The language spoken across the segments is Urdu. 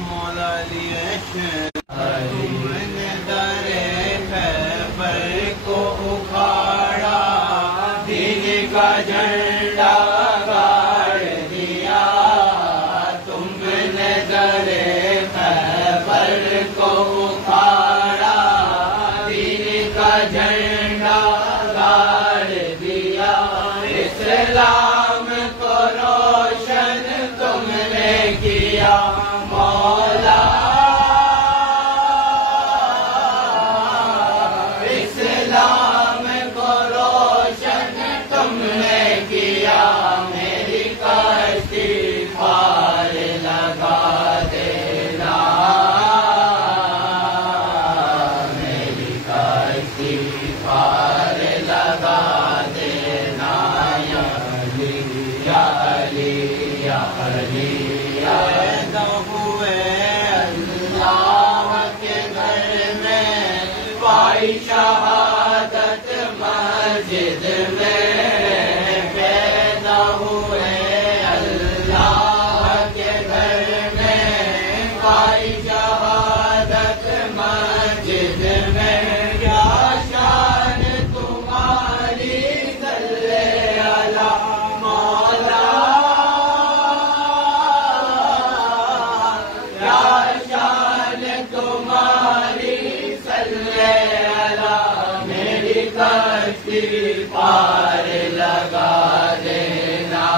مولا تم نے در خیبر کو اکھاڑا، دین کا جھنڈا گاڑ دیا، تم نے در خیبر کو اکھاڑا، دین کا جھنڈا گاڑ دیا، اسلام کو روشن تم نے کیا مولا، اسلام کو روشن تم نے کیا، میری کشتی پار لگا دینا، میری کشتی پار لگا دینا، یا علی یا علی یا علی یا شہادت مسجد میں پیدا ہوئے، اللہ کے گھر میں پائی شہادت مسجد میں، کیا شان تمہاری صلی علی مولا، کیا شان تمہاری صلی کشتی پار لگا دینا،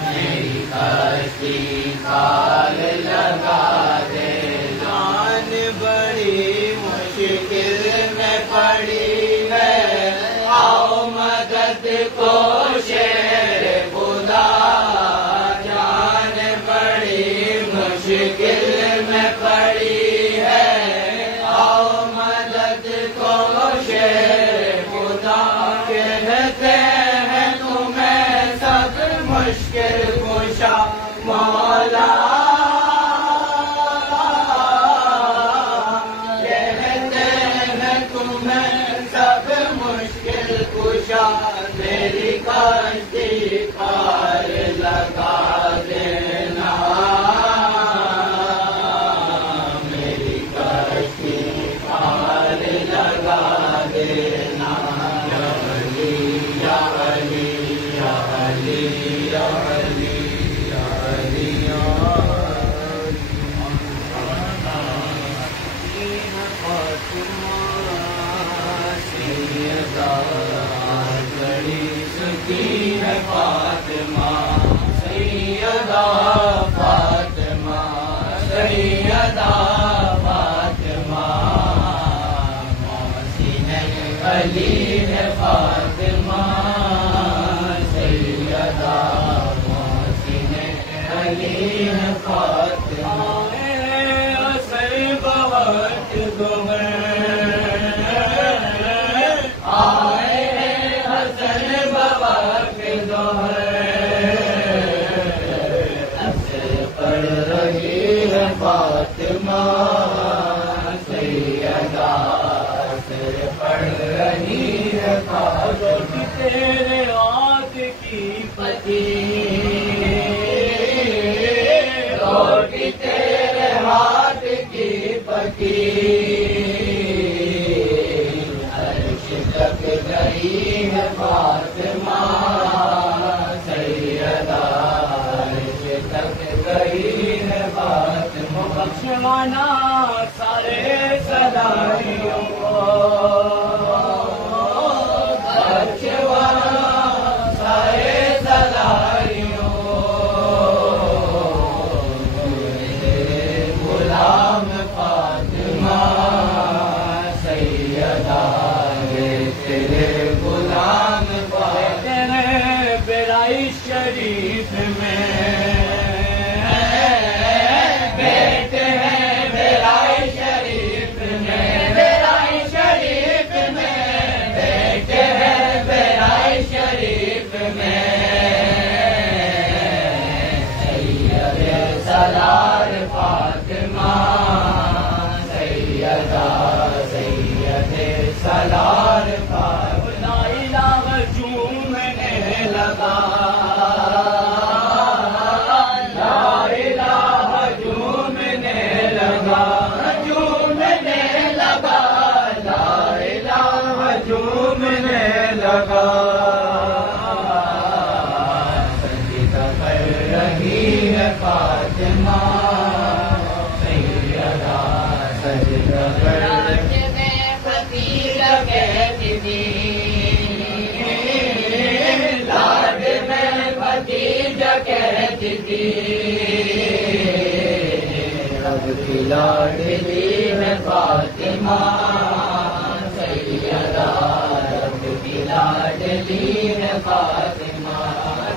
میری کشتی پار لگا دینا، جان بڑی مشکل میں پڑی ہے، آؤ مدد کو شیر خدا، جان بڑی مشکل میں پڑی ہے، کہتے ہیں تمہیں سب مشکل کشا مولا، کہتے ہیں تمہیں سب مشکل کشا، میری کشتی پار لگا دینا، میری کشتی پار لگا دینا، یا علی یا علی یا علی یا علی فاطمہ سیدہ فاطمہ سیدہ فاطمہ، محسن علی ہے فاطمہ سیدہ، محسن علی ہے فاطمہ، اثر بہت گمر آئے حسن بہت پڑھ رہی ہے فاطمہ سیدہ، پڑھ رہی ہے فاطمہ، تیرے ہاتھ کی پتی، روٹی تیرے ہاتھ کی پتی، عرش تک گئی ہے فاطمہ سیدہ، عرش تک گئی ہے فاطمہ، بخشوانا سارے سدائیوں کو، بخشوانا سارے سدائیوں کو، غلام فاطمہ سیدہ، تیرے غلام فاطمہ، برائی شریف میں بیٹے ہیں، برائی شریف میں، برائی شریف میں بیٹے ہیں، برائی شریف میں، سید سالار فاطمہ سیدہ، سید سالار فاطمہ، لا الہ جھومنے لگا، کہتی تھی رب کی لاڈلی ہے فاطمہ سیدہ رب کی لاڈلی ہے فاطمہ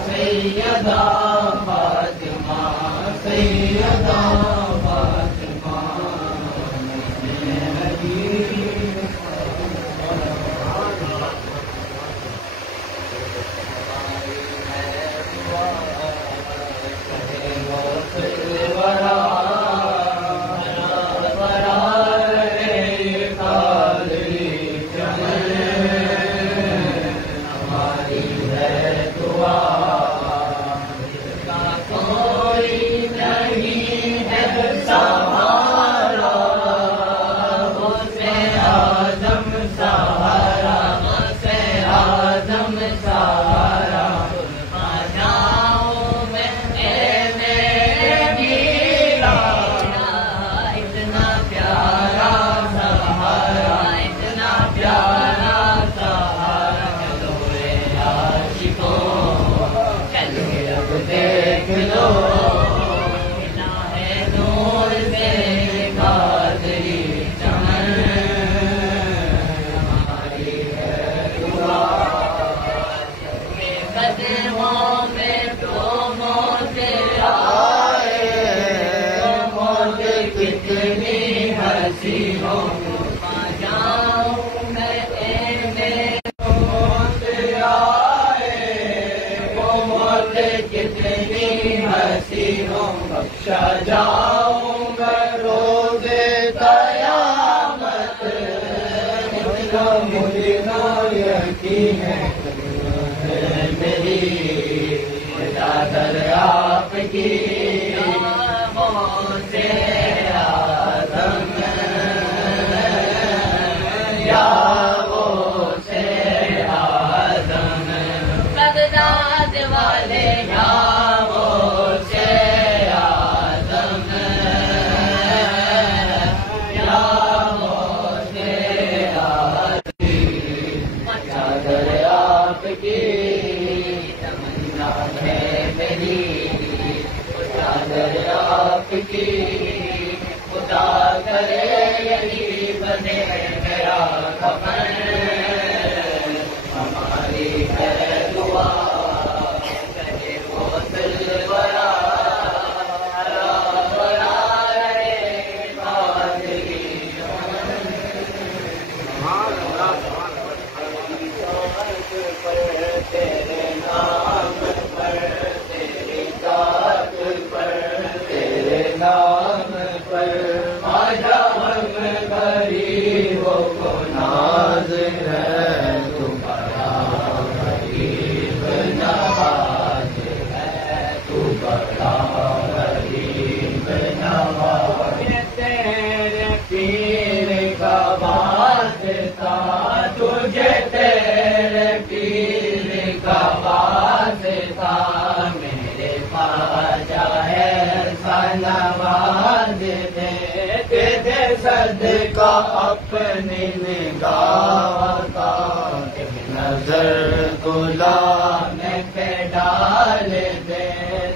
سیدہ فاطمہ سیدہ فاطمہ جاؤں میں روزے قیامت مجھے نہ یقین ہے میری چادر آپ کی سے آدم یا وہ سے آدم بغداد والے یا خدا کرے یہی بنے میرا کفن ہماری ہے دعا کرے وہ دل بڑا تیرے نام پر تیری ذات پر تیرے نام پر ماجا ہم غریبوں کو ناز ہے تو بڑا غریب نواز ہے تو بڑا غریب نواز تیرے پیر کا واسطہ تجھے تیرے پیر کا واسطہ میرے پاس ہے نواز دے صدقہ اپنی نگاہ کا نظر غلام پہ ڈال دے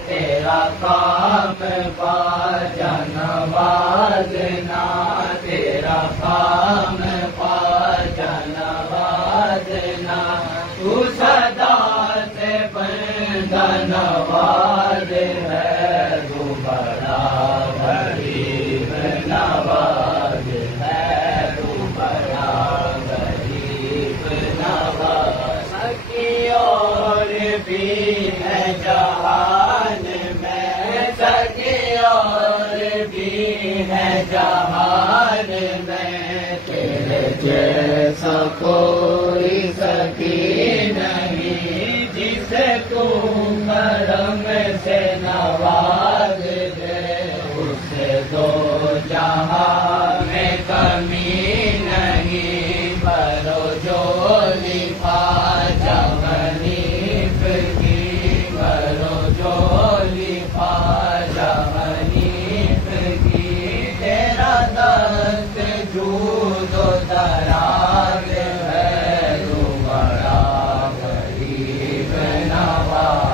تیرا کام باجا نوازنا تیرا کام باجا نوازنا تو سدا سے بندہ نواز ہے تو بڑا غریب نواز ہے تو بڑا غریب نواز سکی اور بھی ہے جہان میں سکی اور بھی ہے جہان میں تیرے جیسا کوئی سکی نہیں جسے تو کرم سے نواز دے اسے دو جہاں میں کمی نہیں بھرو جو لکھا جہنیف کی بھرو جو لکھا جہنیف کی تیرا دست جود و دراز ہے تو بڑا غریب نواز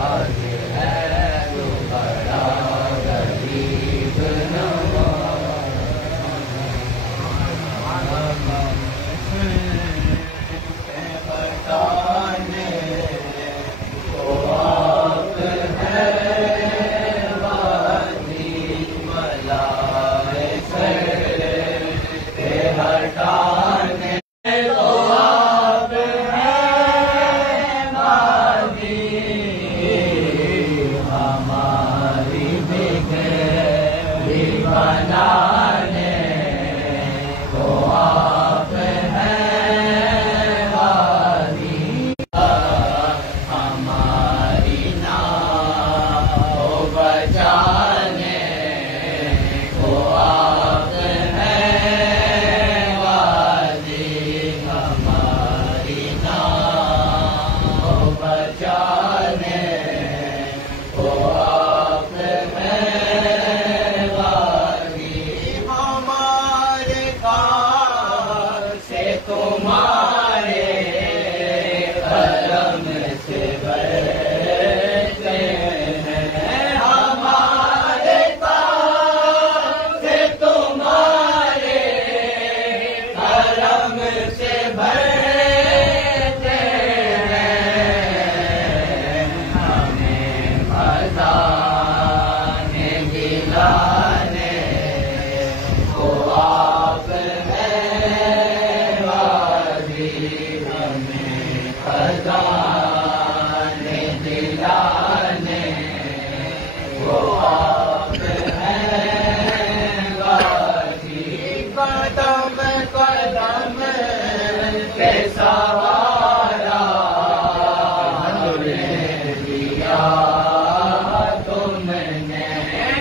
تم نے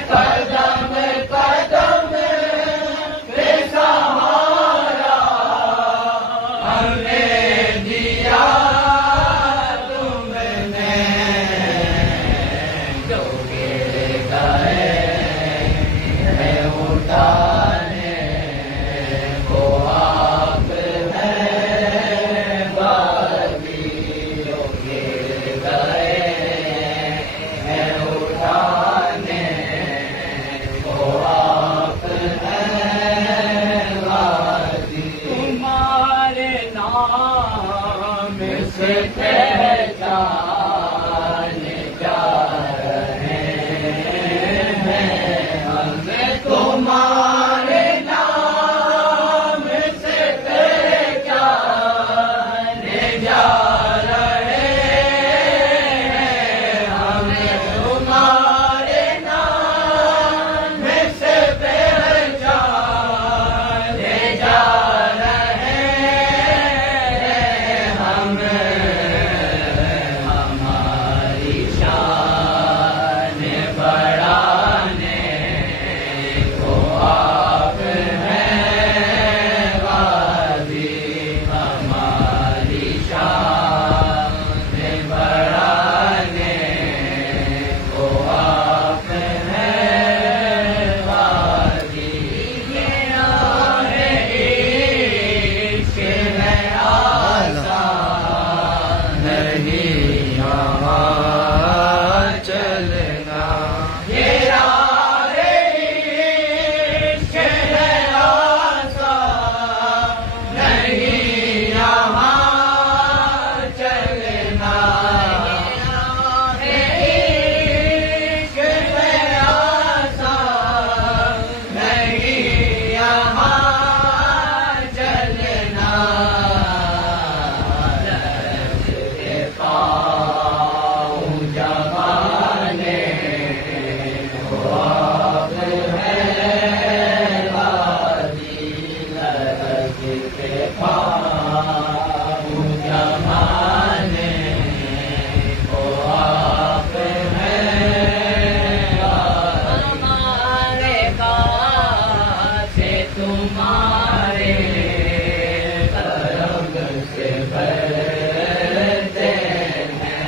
قدم قدم پہ سہارا ہمیں دیا تم نے جو گر گئے ہیں اٹھانے کو آپ ہیں بازی جو گر گئے ہیں اٹھانے کو آپ ہیں بازی تمہارے نام سے پہچانے جا رہے ہیں ہمیں تمہارے نام سے پہچانے جا رہے ہیں ہمیں تمہارے نام سے پہچانے جا رہے ہیں ہمیں ہماری شان بڑھانے کو آپ ہیں غازی ہماری شان بڑھانے کو آپ ہیں غازی یہ راہ عشق ہے آسان نہیں یہاں چلنا یہ راہ عشق ہے آسان نہیں یہاں چلنا یہ راہ عشق ہے آسان نہیں یہاں چلنا رکھتے پاؤں جمانے کو آپ ہیں غازی رکھتے پاؤں جمانے کو آپ ہیں ہمارے پاس تمہارے کرم سے بھرتے ہیں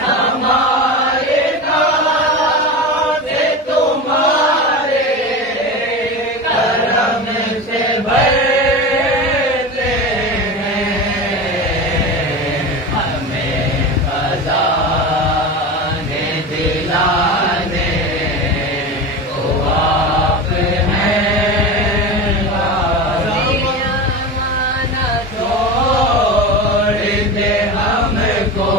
ہمارے پاس تمہارے کرم سے بھرتے ہیں ہمیں خزانے دلانے کو آپ ہیں غازی چھوڑ دے ہم کو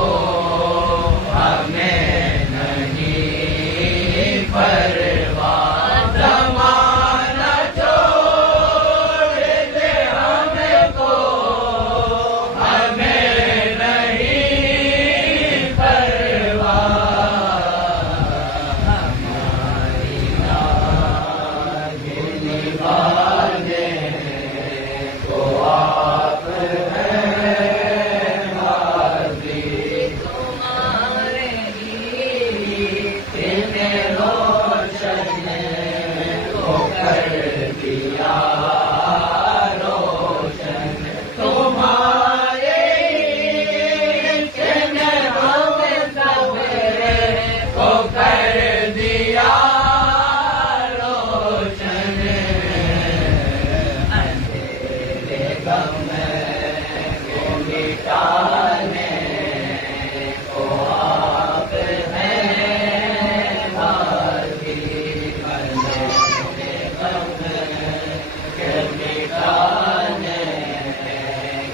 ہمیں نہیں پرواہ زمانہ چھوڑ دے ہم کو ہمیں نہیں پرواہ ہماری ناز نبھانے کو آپ ہیں غازی تمہارے گیت نے روشن کو کر دیا روشن تمہارے عشق نے ہم سب کو کر دیا روشن اندھیرے غم کو مٹانے کو آپ ہیں غازی اندھیرے غم کو مٹانے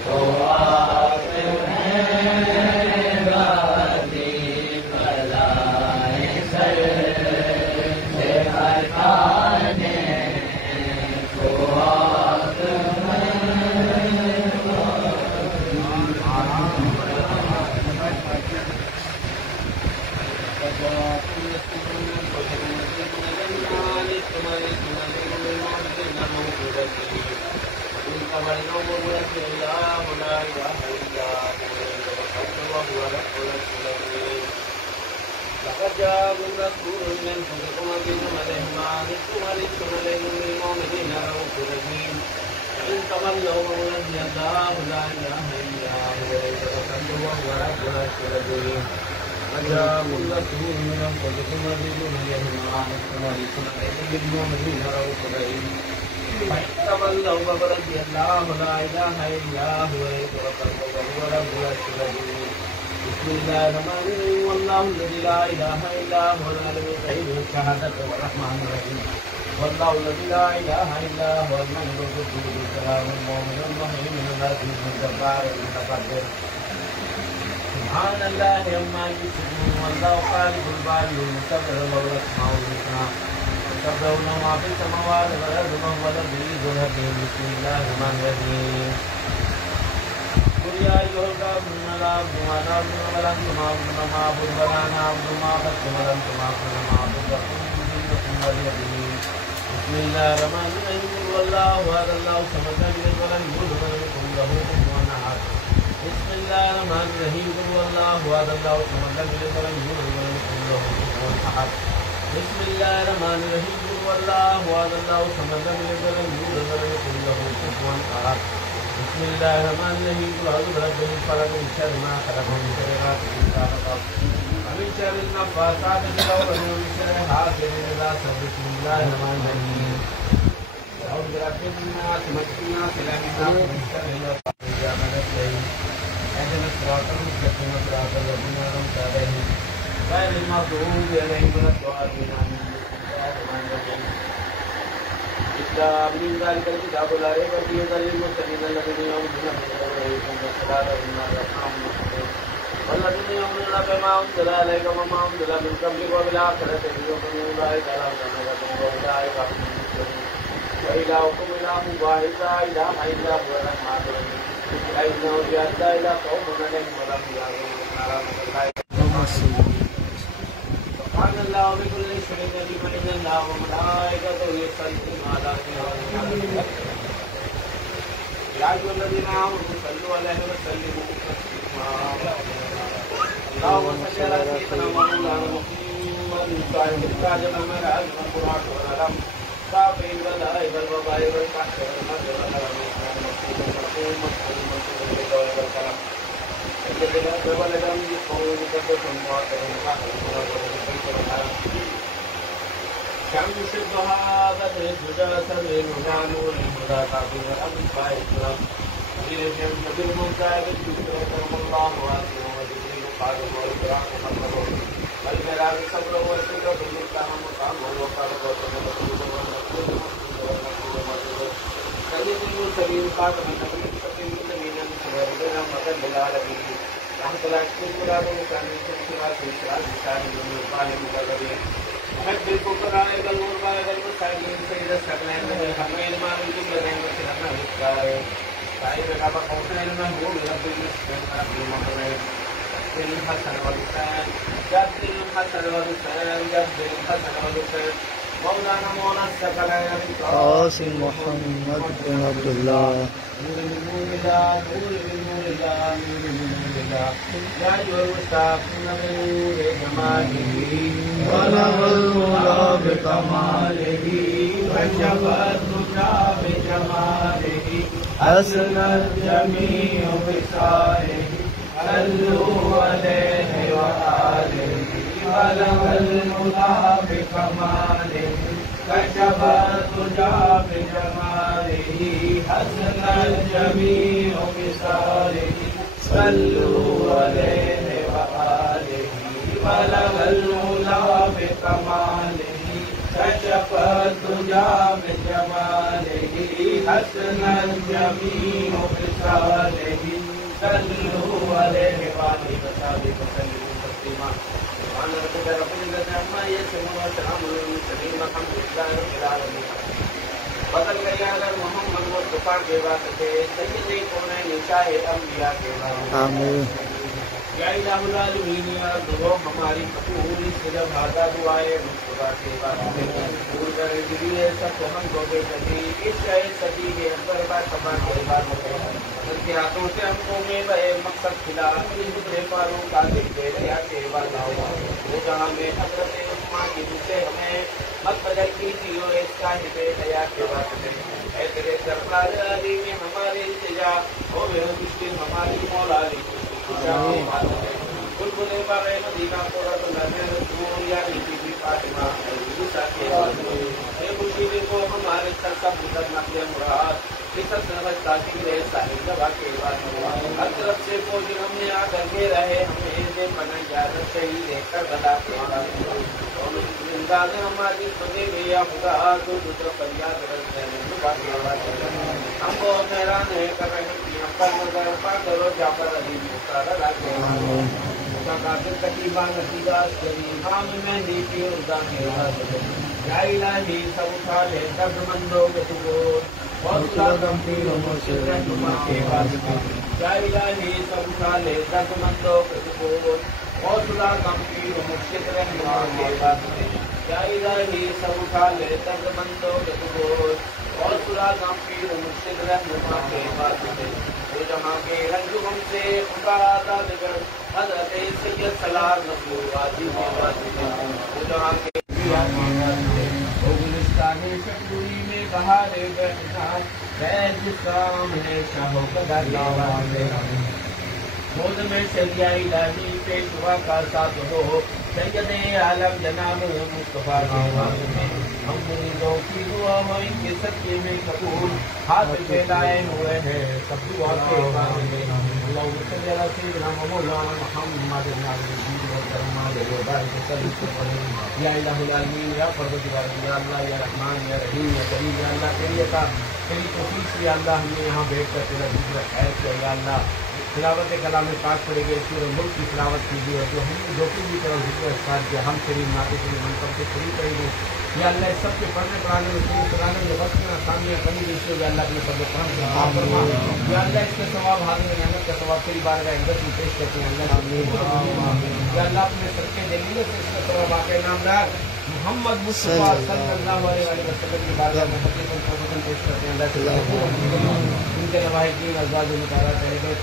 کو آپ ہیں غازی بلائے سر سے ہٹانے کو آپ لقد جاءكم رسول من أنفسكم عزيز عليه ما عنتم حريص عليكم بالمؤمنين رؤوف رحيم فإن تولوا فقل حسبي الله لا إله إلا هو عليه توكلت وهو رب العرش العظيم لقد جاءكم رسول من أنفسكم عزيز عليه ما عنتم حريص عليكم بالمؤمنين رؤوف رحيم فإن تولوا فقل حسبي الله لا إله إلا هو عليه توكلت وهو رب العرش العظيم بسم الله الرحمن الرحيم والله الذي لا اله الا هو العلي الغيب والشهاده والرحمن الرحيم والله الذي لا اله الا هو الملك القدوس السلام المؤمن المهيمن العزيز الجبار المتكبر سبحان الله عما يشركون والله خالق البارئ المصور له الاسماء الحسنى يسبح له ما في السماوات والارض وهو العزيز الحكيم بسم الله الرحمن الرحيم قل يا أيها الكافرون لا أعبد ما تعبدون ولا أنتم عابدون ما أعبد ولا أنا أعبد ما أخذتم ولا أنتم عابدون ما أعبد لكم دينكم ولي دين بسم الله الرحمن الرحيم قل هو الله أحد الله الصمد لم يلد ولم يولد ولم يكن له كفوا أحد بسم الله الرحمن الرحيم قل هو الله أحد الله الصمد لم يلد ولم يولد ولم يكن له كفوا أحد بسم الله الرحمن الرحيم قل هو الله أحد الله الصمد لم يلد ولم يولد ولم يكن له كفوا أحد بسم الله الرحمن الرحيم قل أعوذ برب الفلق من شر ما خلق ومن شر غاسق إذا وقب ومن شر النفاثات في العقد ومن شر حاسد إذا حسد بسم الله الرحمن الرحيم أعوذ برب الناس ملك الناس إله الناس من شر الوسواس إذا خلق اهدنا الصراط المستقيم صراط الذين أنعمت عليهم غير المغضوب عليهم ولا الضالين آمين بسم الله الرحمن الرحيم من ذلك الكتاب لا ريب فيه هدى للمتقين الذين يؤمنون بالغيب ويقيمون الصلاة ومما رزقناهم ينفقون والذين يؤمنون بما أنزل إليك وما أنزل من قبلك وبالآخرة هم يوقنون أولئك على هدى من ربهم وأولئك هم المفلحون وإلهكم إله واحد لا إله إلا هو الرحمن الرحيم فإنه جاء إلى قوم عليهم ولم يعلموا علامة الله سبحان الله بكل شيء عليم إن الله وملائكته يصلون على النبي يا أيها الذين آمنوا صلوا عليه وسلموا تسليما اللهم صل على سيدنا مولانا محمد صاحب التاج الأمير علم القرآن والعلم صاحب البلاء والوباء والفحش والمد والهرم المقصود المرحوم المنصور والكلام الذين أتوا لهم يقولون كتبهم وآخرهم شمس الضحى بدر الهدى سر الهدى نور الهدى تعطي الأمر فائسلام إلى الشمس بالمنتهى بالذكر كرم الله واسع وجبريل قال والقرآن محمد والملائكة الصبر والشكر بالمقام مقام وقال وسلم سيد المرسلين خاتم النبيين سيد النبيين المرسلين رحمة للعالمين رحمة الله الشكر وكان الشكر في لسان المقام المقربين محب الفقراء والغرباء والمساكين سيد السكنين الحمين ما من جملة وسلامة الإسرائيل صاحب الحق حسين المهبوب رب المسلمين رب المحرمين جد الحسن والحسين جد الحسن والحسين جد الحسن والحسين مولانا مولانا الثقلين قاسم محمد بن عبد الله نور من الله نور من نور الله نور من نور الله يا أيها المستغفرون بنور جماله ولغ الهدى بكماله وشف الهدى بجماله حسن الجميع بصالح صلوا عليه وآله ولغ الهدى بكماله كشف الهدى بجماله حسن الجميع بصالح صلوا عليه وآله بلغ العلا بكماله كشف الدجى بجماله حسن الجميع بصالح صلوا عليه وآله وصحبه وسلموا تسليما سبحان ربك رب العزة عما يصفون وسلام على المرسلين والحمد لله رب العالمين بدل گیا اگر محمد مصطفیٰ کے واسطے سید کونین شاہ انبیاء کے نام آمین یا الہ العالمین یا دعا ہماری قبول اس سے جب ہادہ دعائے مصطفیٰ کے بعد قبول کرے دلی سب کو ہم کو بے کبھی اس شاید سبھی کے اندر بار کبا کے بار ہوتے ہیں ان کے ہاتھوں سے ہم کو میں بے مقصد کھلا اپنے پاروں کا دل دے ریا کے بعد آؤ وہ جہاں میں حضرت عثمان کی مجھ سے ہمیں مت بدل کی تھی اور اس کا ہی بے حیا کے بعد میں اے تیرے سرکار علی میں ہمارے التجا ہو بے مشکل ہماری مولا علی بلبل باغ مدینہ قرۃ العین رسول یا بی فاطمہ موسیٰ کے اے مرشد کو ہمارے سر کا بلند نقل مراد اس سرت تاکہ رہے صاحب دبا کے بعد ہر طرف سے فوج ہم نے آ کر کے رہے ہمیں دے پناہ اجازت شہید ہے کربلا کے بعد زندہ ہماری بنے یا خدا تو دوسرا فریاد رکھتے ہیں دبا کے بعد ہم کو حیران ہے کر رہے ہیں ہم پر نظر پا کرو جعفر علی مختار کے قاتل تقریبا نتیجہ امام مہدی کی رضا کے بعد یا الہی سب اٹھا لے درد مندوں کے تو حوصلہ غم کی مرشد رہنما کے بعد یا الہی سب اٹھا لے درد مندوں کے تو حوصلہ غم کی مرشد رہنما کے بعد یا الہی سب اٹھا لے درد مندوں کے تو حوصلہ غم کی مرشد رہنما کے بعد وہ جہاں کے رنج غم سے خدا آزاد کر حضرت سید سلار نبو واجی وہ جہاں کے وہ گلستان شکوری میں بہار بیٹھنا غیر جسام ہے شاہوں کا دریاوان موز میں شریعہ الہی پیشوا کا ساتھ ہو سید عالم جناب مصطفیٰ کے واسطے ہم مریدوں کی دعا ہو ان کے سچے میں قبول ہاتھ پھیلائے ہوئے ہیں سب دعا کے بارے اللہم صلی علی سیدنا مولانا محمد یا الہ العالمین یا پروردگار یا اللہ یا رحمان یا رحیم یا کریم یا اللہ تیری عطا تیری توفیق سے یا اللہ ہم نے یہاں بیٹھ کر تیرا ذکر خیر کیا یا اللہ تلاوت کلام پاک پڑے گئے اس ملک کی تلاوت کیجیے اور جو ہم نے جو بھی طرح ذکر اذکار کیا ہم شریف ناطق شریف منصب سے شریف کریں گے یا اللہ اس سب کے پڑھنے پڑھانے میں شروع کرانے میں وقت میں آسانیاں کمی دیجیے یا اللہ اپنے فضل و کرم سے معاف فرما یا اللہ اس کے ثواب حاضر محنت کا ثواب تیری بارگاہ عزت میں پیش کرتے ہیں اللہ یا اللہ اپنے سچے دلیل سے اس کا ثواب واقع نامدار محمد مصطفیٰ صلی اللہ علیہ وسلم کی بارگاہ میں حقیقت پیش کرتے ہیں اللہ ان کے نواحقین ازواج مطالعہ کرے گئے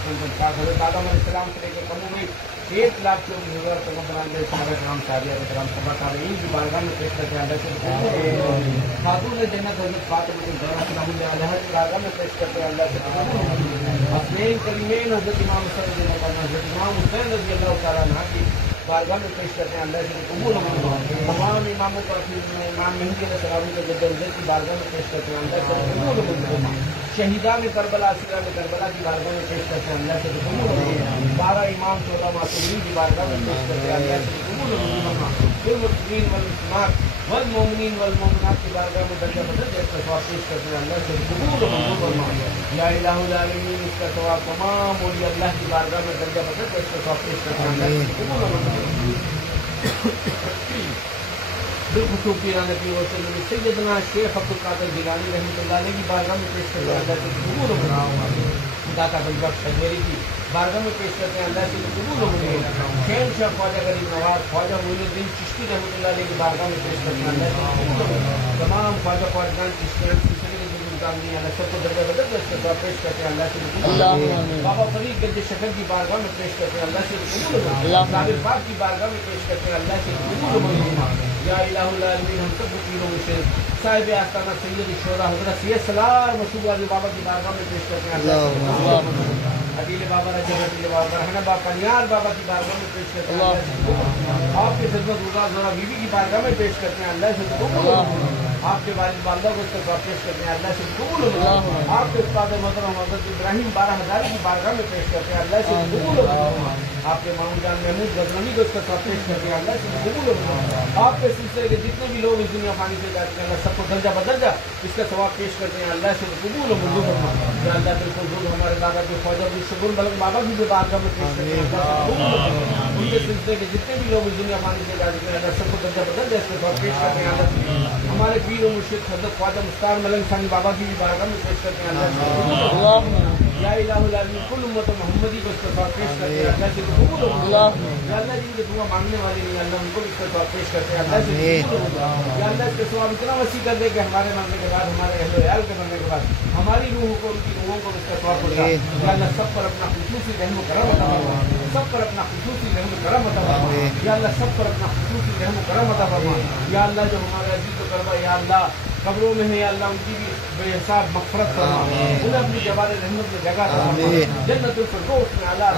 حضرت آدم علیہ السلام سے لے کے کم ہوئی 1 لاکھ کے بزرگ تمام صحابہ کرام تابعین کرام تبع تابعین کی بارگاہ میں پیش کرتے ہیں اللہ سے خاتون جنت حضرت فاطمہ الزہرا سلام اللہ علیہا کی بارگاہ میں پیش کرتے ہیں اللہ سے اثنین کریمین حضرت امام حسین رضی اللہ عنہ حضرت امام حسین رضی اللہ تعالیٰ عنہ کی بارگاہ میں پیش کرتے ہیں اللہ سے قبول تمام اماموں کو امام مہدی علیہ السلام کے جد کی بارگاہ میں پیش کرتے ہیں اللہ سے قبول شہیدان کربلا اسرا میں کربلا کی بارگاہ میں پیش کرتے ہیں اللہ سے قبول 12 امام 14 معصومین کی بارگاہ میں پیش کرتے ہیں اللہ سے قبول والمسلمین والمسلمات والمؤمنین والمؤمنات کی بارگاہ میں درجہ بدل دے کر ثواب پیش کرتے ہیں اللہ سے قبول یا الہ العالمین اس کا ثواب تمام اولیاء اللہ کی بارگاہ میں درجہ بدل دے کر ثواب پیش کرتے ہیں اللہ سے قبول بالخصوصی نبی وسلم سیدنا شیخ عبد القادر جیلانی رحمۃ اللہ علیہ کی بارگاہ میں پیش کرتے ہیں اللہ سے قبول داتا بلبخش شجری کی بارگاہ میں پیش کرتے ہیں اللہ سے قبول شہن شاہ خواجہ غریب نواز خواجہ معین الدین چشتی رحمۃ اللہ علیہ کی بارگاہ میں پیش کرتے ہیں اللہ سے قبول تمام خواجہ خواجگان چشتیان سلسلے کے اللہ سب کو درجہ بدل کر اس کے ساتھ پیش کرتے ہیں اللہ سے بابا فرید گنج شکر کی بارگاہ میں پیش کرتے ہیں اللہ سے قابل پاک کی بارگاہ میں پیش کرتے ہیں اللہ سے یا الہ العالمین ہم سب پیروں میں سے صاحب آستانہ سید الشہداء حضرت سید سلار مسعود علی بابا کی بارگاہ میں پیش کرتے ہیں اللہ عدیل بابا رجب عدیل بابا رحمہ بابا پنیار بابا کی بارگاہ میں پیش کرتے ہیں اللہ آپ کے خدمت گزار زورا بی بی کی بارگاہ میں پیش کرتے ہیں اللہ سے آپ کے والد والدہ کو اس کا پیش کرتے ہیں اللہ سے قبول آپ کے استاد محترم حضرت ابراہیم 12 ہزاری کی بارگاہ میں پیش کرتے ہیں اللہ سے قبول آپ کے مامون جان محمود غزنوی کو اس کا پیش کرتے ہیں اللہ سے قبول آپ کے سلسلے کے جتنے بھی لوگ اس دنیا پانی سے جاتے ہیں اللہ سب کو درجہ بدرجہ اس کا ثواب پیش کرتے ہیں اللہ سے قبول یا اللہ بالکل ہمارے دادا کے خواجہ شکر ملک بابا کی بھی بارگاہ میں پیش کرتے ہیں ان کے سلسلے کے جتنے بھی لوگ اس دنیا پانی سے جاتے ہیں اللہ سب کو درجہ بدرجہ اس کا ثواب پیش کرتے ہیں ہمارے پیر و مرشد حضرت خواجہ مختار ملنگ ثانی بابا کی بھی بارگاہ میں پیش کرتے ہیں اللہ یا الہ العالمین کل امت محمدی کو استغفار پیش کرتے ہیں اللہ سے قبول ہو یا اللہ جن کے دعا مانگنے والے نہیں اللہ ان کو بھی استغفار پیش کرتے ہیں اللہ سے قبول ہو یا اللہ اس کے ثواب اتنا وسیع کر دے کہ ہمارے مرنے کے بعد ہمارے اہل و عیال کے مرنے کے بعد ہماری روحوں کو ان کی روحوں کو اس کا ثواب پہنچا یا اللہ سب پر اپنا خصوصی رحم و کرم عطا فرما سب پر اپنا خصوصی رحم و کرم عطا فرما یا اللہ سب پر اپنا خصوصی رحم و کرم عطا فرما یا اللہ جو ہمارے عزیز و کربا یا اللہ قبروں میں ہے یا اللہ ان کی بھی بے حساب مغفرت فرما انہیں اپنی جوار رحمت میں جگہ فرما جنت الفردوس میں اعلیٰ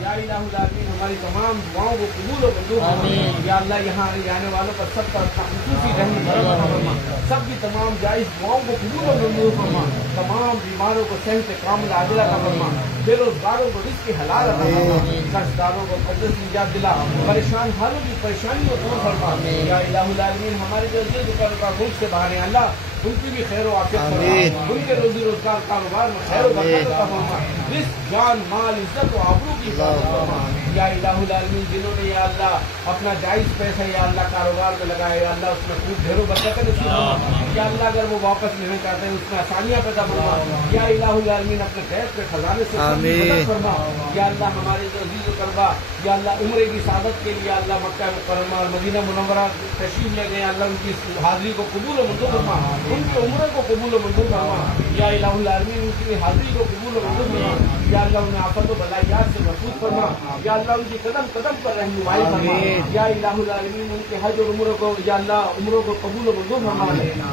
یا الہ العالمین ہماری تمام دعاؤں کو قبول و منظور فرما یا اللہ یہاں آنے والوں پر سب پر اپنا خصوصی رحم و کرم عطا فرما سب کی تمام جائز دعاؤں کو قبول و منظور فرما تمام بیماروں کو صحت کامل عاجلہ عطا فرما بے روزگاروں کو رزق حلال عطا فرما قرض داروں کو قرض نجات دلا پریشان حالوں کی پریشانیوں کو دور فرما یا الہ العالمین ہمارے جو عزیز و کربا ملک سے باہر ہیں اللہ ان کی بھی خیر و عافیت فرما ان کے روزی روزگار کاروبار میں خیر و برکت عطا فرما رزق جان مال عزت و آبرو کی حفاظت فرما یا الہ العالمین جنہوں نے یا اللہ اپنا جائز پیسہ یا اللہ کاروبار میں لگایا یا اللہ اس میں خوب ڈھیر و برکت نصیب فرما یا اللہ اگر وہ واپس لینا چاہتے ہیں اس میں آسانیاں پیدا فرما یا الہ العالمین اپنے غیب کے خزانے سے مدد فرما یا اللہ ہمارے جو عزیز و کربا یا اللہ عمرے کی سعادت کے لیے اللہ مکہ مکرمہ اور مدینہ منورہ تشریف لے گئے اللہ ان کی حاضری کو قبول و منظور فرما ان کے عمرے کو قبول و منظور فرما یا الہ العالمین ان کی حاضری کو قبول و منظور فرما یا اللہ انہیں آفت و بلائیات سے محفوظ فرما یا اللہ ان کی قدم قدم پر رہنمائی فرما یا الہ العالمین ان کے حج اور عمروں کو یا اللہ عمروں کو قبول و منظور فرما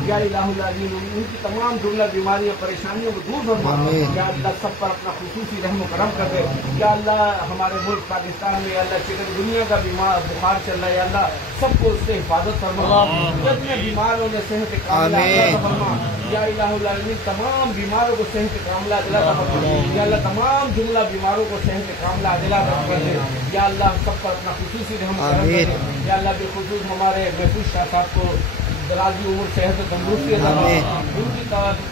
یا الہ العالمین ان کی تمام جملہ بیماریاں پریشانیوں کو دور فرما یا اللہ سب پر اپنا خصوصی رحم و کرم کر دے یا اللہ ہمارے ملک پاکستان میں یا اللہ چکن دنیا کا بیمار بخار چل رہا ہے یا اللہ سب کو اس سے حفاظت فرما جتنے بیمار ہونے صحت کاملہ عطا فرما یا الہ العالمین تمام بیماروں کو صحت کاملہ عطا فرما یا اللہ تمام جملہ بیماروں کو صحت کاملہ عطا کر دے یا اللہ سب پر اپنا خصوصی رحم کرم کر دے یا اللہ بالخصوص ہمارے محفوظ شاہ صاحب کو درازی عمر صحت و تندرستی عطا فرما ان کی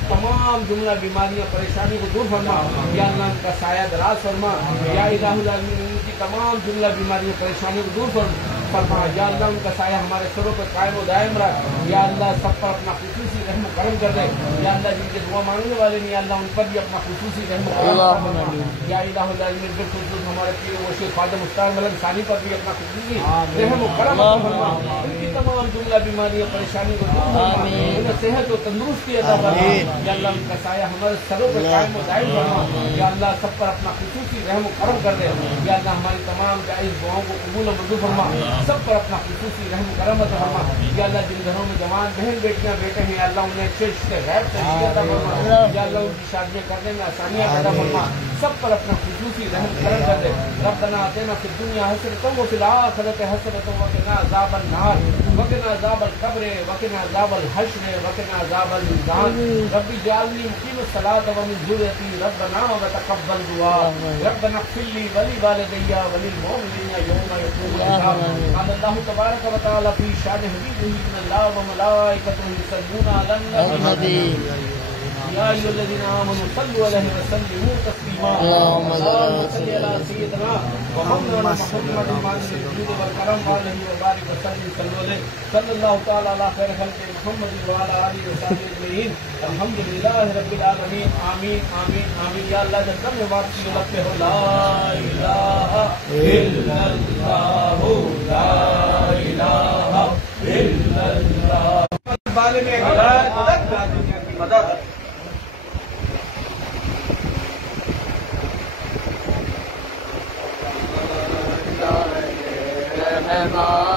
تمام جملہ بیماریاں پریشانی کو دور فرما یا اللہ ان کا سایہ دراز فرما یا الہ العالمین ان کی تمام جملہ بیماریاں پریشانیوں کو دور فرما یا اللہ ان کا سایہ ہمارے سروں پر قائم و دائم رکھ یا اللہ سب پر اپنا خصوصی رحم و کرم کر دے یا اللہ جن کے دعا مانگنے والے نہیں اللہ ان پر بھی اپنا خصوصی رحم و کرم فرما یا الہ العالمین بالخصوص ہمارے پیر و شیخ خواجہ مختار ملک ثانی پر بھی اپنا خصوصی رحم و کرم فرما ان کی تمام جملہ بیماریاں پریشانی کو دور فرما انہیں صحت و تندرستی عطا فرما یا اللہ ان کا سایہ ہمارے سروں پر قائم و دائم فرما یا اللہ سب پر اپنا خصوصی رحم و کرم کر دے یا اللہ ہماری تمام جائز دعاؤں کو قبول و منظور فرما سب پر اپنا خصوصی رحم و کرم عطا فرما یا اللہ جن گھروں میں جوان بہن بیٹیاں بیٹے ہیں یا اللہ انہیں اچھے رشتے غیب سے عطا فرما یا اللہ ان کی شادیاں کرنے میں آسانیاں پیدا فرما سب پر اپنا خصوصی رحم کرم کر دے ربنا آتنا فی الدنیا حسنۃ وفی الآخرۃ حسنۃ وقنا عذاب النار وقنا عذاب القبر وقنا عذاب الحشر وقنا عذاب المیزان رب اجعلنی مقیم الصلاۃ ومن ذریتی ربنا وتقبل دعاء ربنا اغفر لی ولوالدی وللمؤمنین یوم یقوم الحساب قال اللہ تبارک و تعالی فی شان حبیبہ ان اللہ وملائکتہ یصلون علی النبی یا ایھا الذین آمنوا صلوا علیہ وسلموا تسلیما اللهم صل علی سیدنا محمد محمد الجود والکرم علیہ وبارک وسلم صلی اللہ تعالی علی خیر خلق محمد وعلی آلہ وصحبہ اجمعین الحمد للہ رب العالمین آمین آمین آمین یا اللہ جب میں بات کی لگتے ہو لا الہ الا اللہ لا الہ الا اللہ بالے میں ہدایت تک دنیا کی مدد Bye.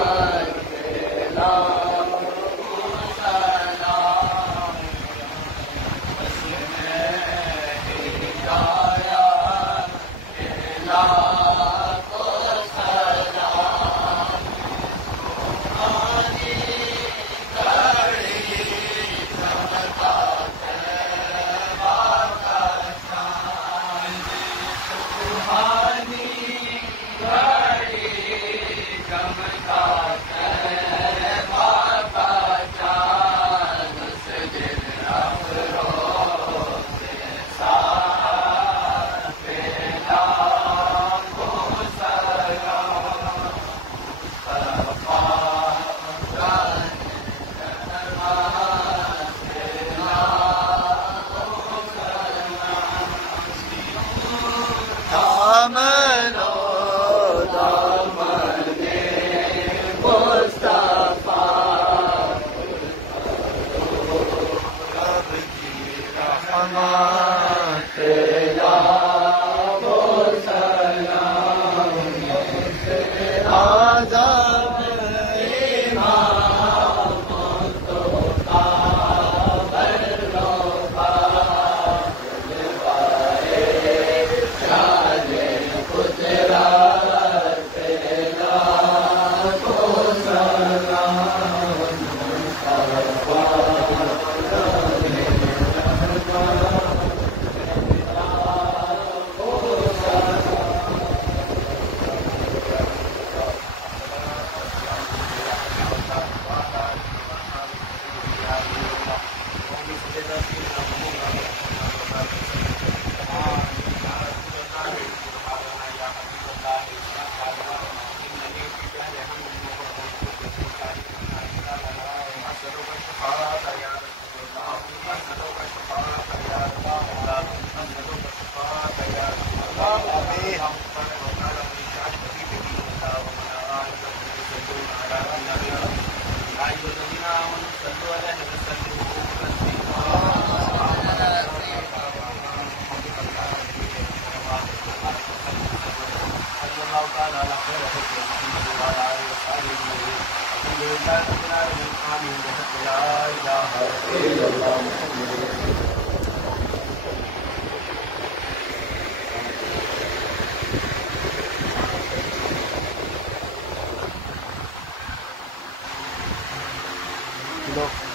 خير خلق محمد وعلى آله وصحبه أجمعين الحمد لله رب العالمين آمين بحق لا إله إلا الله محمد رسول الله. لو